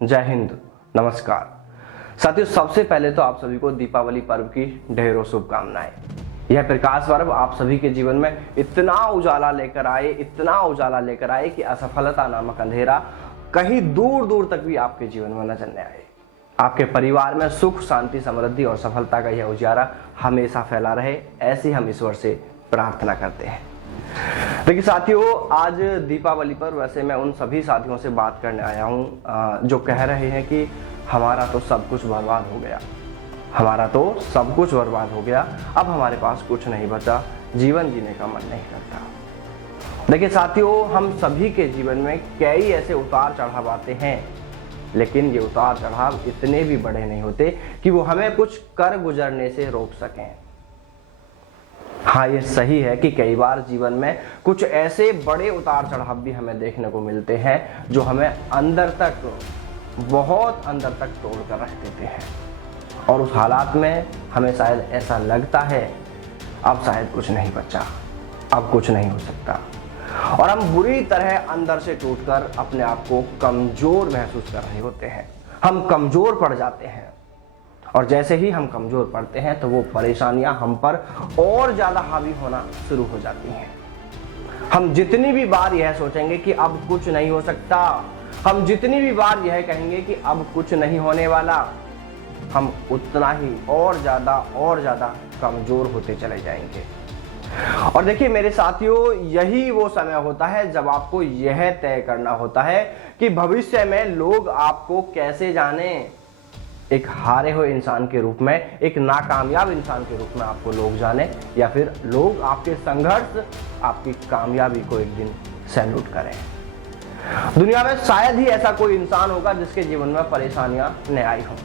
जय हिंद, नमस्कार। साथियों, सबसे पहले तो आप सभी को दीपावली पर्व की ढेरों शुभकामनाएं। यह प्रकाश पर्व आप सभी के जीवन में इतना उजाला लेकर आए कि असफलता नामक अंधेरा कहीं दूर दूर तक भी आपके जीवन में नजर न आए। आपके परिवार में सुख, शांति, समृद्धि और सफलता का यह उजाला हमेशा फैला रहे, ऐसी हम ईश्वर से प्रार्थना करते हैं। देखिए साथियों, आज दीपावली पर वैसे मैं उन सभी साथियों से बात करने आया हूं जो कह रहे हैं कि हमारा तो सब कुछ बर्बाद हो गया, अब हमारे पास कुछ नहीं बचा, जीवन जीने का मन नहीं करता। देखिए साथियों, हम सभी के जीवन में कई ऐसे उतार चढ़ाव आते हैं, लेकिन ये उतार चढ़ाव इतने भी बड़े नहीं होते कि वो हमें कुछ कर गुजरने से रोक सकें। हाँ, ये सही है कि कई बार जीवन में कुछ ऐसे बड़े उतार चढ़ाव भी हमें देखने को मिलते हैं जो हमें बहुत अंदर तक तोड़ कर रख देते हैं, और उस हालात में हमें शायद ऐसा लगता है अब शायद कुछ नहीं बचा, अब कुछ नहीं हो सकता, और हम बुरी तरह अंदर से टूटकर अपने आप को कमजोर महसूस कर रहे होते हैं। हम कमजोर पड़ जाते हैं, और जैसे ही हम कमजोर पड़ते हैं तो वो परेशानियां हम पर और ज्यादा हावी होना शुरू हो जाती हैं। हम जितनी भी बार यह सोचेंगे कि अब कुछ नहीं हो सकता, हम जितनी भी बार यह कहेंगे कि अब कुछ नहीं होने वाला, हम उतना ही और ज्यादा कमजोर होते चले जाएंगे। और देखिए मेरे साथियों, यही वो समय होता है जब आपको यह तय करना होता है कि भविष्य में लोग आपको कैसे जाने। एक हारे हुए इंसान के रूप में, एक नाकामयाब इंसान के रूप में आपको लोग जाने, या फिर लोग आपके संघर्ष, आपकी कामयाबी को एक दिन सैल्यूट करें। दुनिया में शायद ही ऐसा कोई इंसान होगा जिसके जीवन में परेशानियां न आई हों।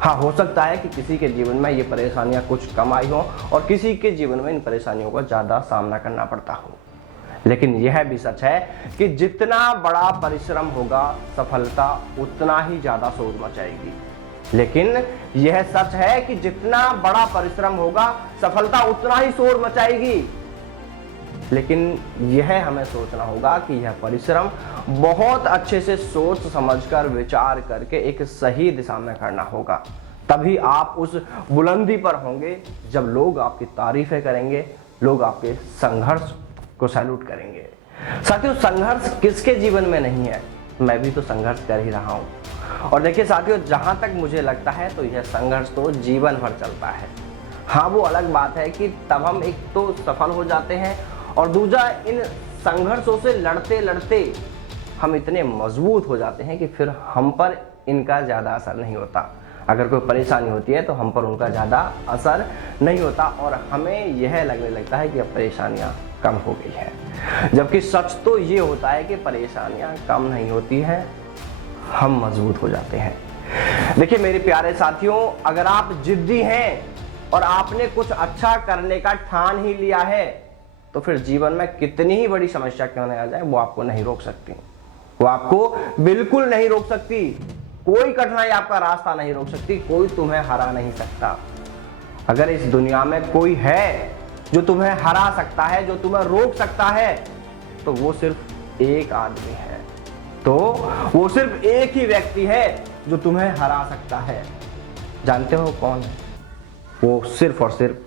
हाँ, हो सकता है कि किसी के जीवन में ये परेशानियां कुछ कम आई हों और किसी के जीवन में इन परेशानियों का ज्यादा सामना करना पड़ता हो, लेकिन यह भी सच है कि जितना बड़ा परिश्रम होगा, सफलता उतना ही ज्यादा शोर मचाएगी। लेकिन यह सच है कि जितना बड़ा परिश्रम होगा, सफलता उतना ही शोर मचाएगी। लेकिन यह हमें सोचना होगा कि यह परिश्रम बहुत अच्छे से सोच समझकर, विचार करके एक सही दिशा में करना होगा। तभी आप उस बुलंदी पर होंगे जब लोग आपकी तारीफें करेंगे, लोग आपके संघर्ष को सैल्यूट करेंगे। साथियों, संघर्ष किसके जीवन में नहीं है? मैं भी तो संघर्ष कर ही रहा हूं। और देखिए साथियों, जहां तक मुझे लगता है तो यह संघर्ष तो जीवन भर चलता है। हाँ, वो अलग बात है कि तब हम एक तो सफल हो जाते हैं, और दूसरा इन संघर्षों से लड़ते लड़ते हम इतने मजबूत हो जाते हैं कि फिर हम पर इनका ज्यादा असर नहीं होता। अगर कोई परेशानी होती है तो हम पर उनका ज्यादा असर नहीं होता, और हमें यह लगने लगता है कि अब परेशानियां कम हो गई है, जबकि सच तो ये होता है कि परेशानियां कम नहीं होती हैं, हम मजबूत हो जाते हैं। देखिए मेरे प्यारे साथियों, अगर आप जिद्दी हैं और आपने कुछ अच्छा करने का ठान ही लिया है, तो फिर जीवन में कितनी ही बड़ी समस्या क्यों न आ जाए, वो आपको नहीं रोक सकती, वो आपको बिल्कुल नहीं रोक सकती। कोई कठिनाई आपका रास्ता नहीं रोक सकती, कोई तुम्हें हरा नहीं सकता। अगर इस दुनिया में कोई है जो तुम्हें हरा सकता है, जो तुम्हें रोक सकता है, तो वो सिर्फ एक आदमी है, तो वो सिर्फ एक ही व्यक्ति है जो तुम्हें हरा सकता है। जानते हो कौन है? वो सिर्फ और सिर्फ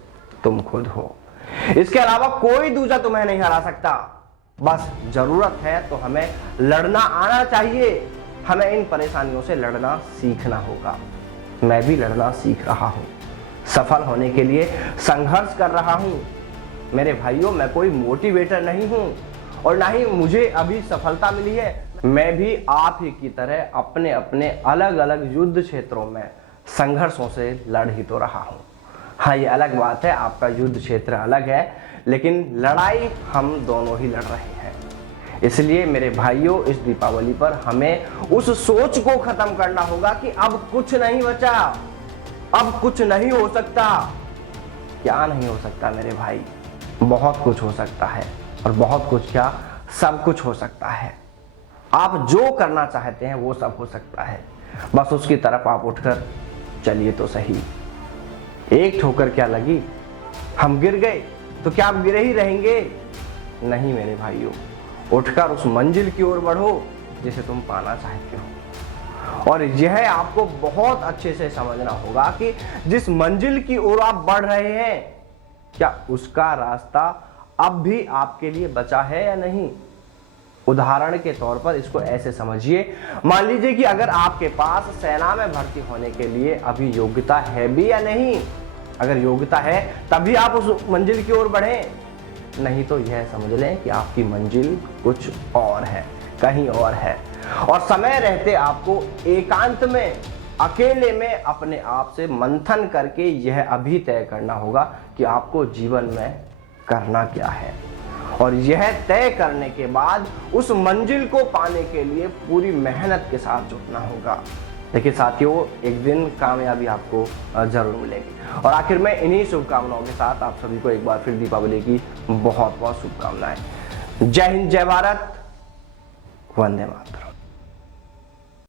तुम खुद हो। इसके अलावा कोई दूसरा तुम्हें नहीं हरा सकता। बस जरूरत है तो हमें लड़ना आना चाहिए, हमें इन परेशानियों से लड़ना सीखना होगा। मैं भी लड़ना सीख रहा हूं, सफल होने के लिए संघर्ष कर रहा हूं। मेरे भाइयों, मैं कोई मोटिवेटर नहीं हूं, और ना ही मुझे अभी सफलता मिली है। मैं भी आप ही की तरह अपने अपने अलग अलग युद्ध क्षेत्रों में संघर्षों से लड़ ही तो रहा हूं। हाँ, ये अलग बात है, आपका युद्ध क्षेत्र अलग है, लेकिन लड़ाई हम दोनों ही लड़ रहे हैं। इसलिए मेरे भाइयों, इस दीपावली पर हमें उस सोच को खत्म करना होगा कि अब कुछ नहीं बचा, अब कुछ नहीं हो सकता। क्या नहीं हो सकता मेरे भाई? बहुत कुछ हो सकता है, और बहुत कुछ क्या, सब कुछ हो सकता है। आप जो करना चाहते हैं वो सब हो सकता है, बस उसकी तरफ आप उठकर चलिए तो सही। एक ठोकर क्या लगी, हम गिर गए तो क्या आप गिरे ही रहेंगे? नहीं मेरे भाइयों, उठकर उस मंजिल की ओर बढ़ो जिसे तुम पाना चाहते हो। और यह आपको बहुत अच्छे से समझना होगा कि जिस मंजिल की ओर आप बढ़ रहे हैं, क्या उसका रास्ता अब भी आपके लिए बचा है या नहीं। उदाहरण के तौर पर इसको ऐसे समझिए, मान लीजिए कि अगर आपके पास सेना में भर्ती होने के लिए अभी योग्यता है भी या नहीं। अगर योग्यता है तभी आप उस मंजिल की ओर बढ़ें, नहीं तो यह समझ लें कि आपकी मंजिल कुछ और है, कहीं और है। और समय रहते आपको एकांत में, अकेले में अपने आप से मंथन करके यह अभी तय करना होगा कि आपको जीवन में करना क्या है। और यह तय करने के बाद उस मंजिल को पाने के लिए पूरी मेहनत के साथ जुटना होगा। देखिए साथियों, एक दिन कामयाबी आपको जरूर मिलेगी। और आखिर में इन्हीं शुभकामनाओं के साथ आप सभी को एक बार फिर दीपावली की बहुत बहुत शुभकामनाएं। जय हिंद, जय भारत, वंदे मातरम।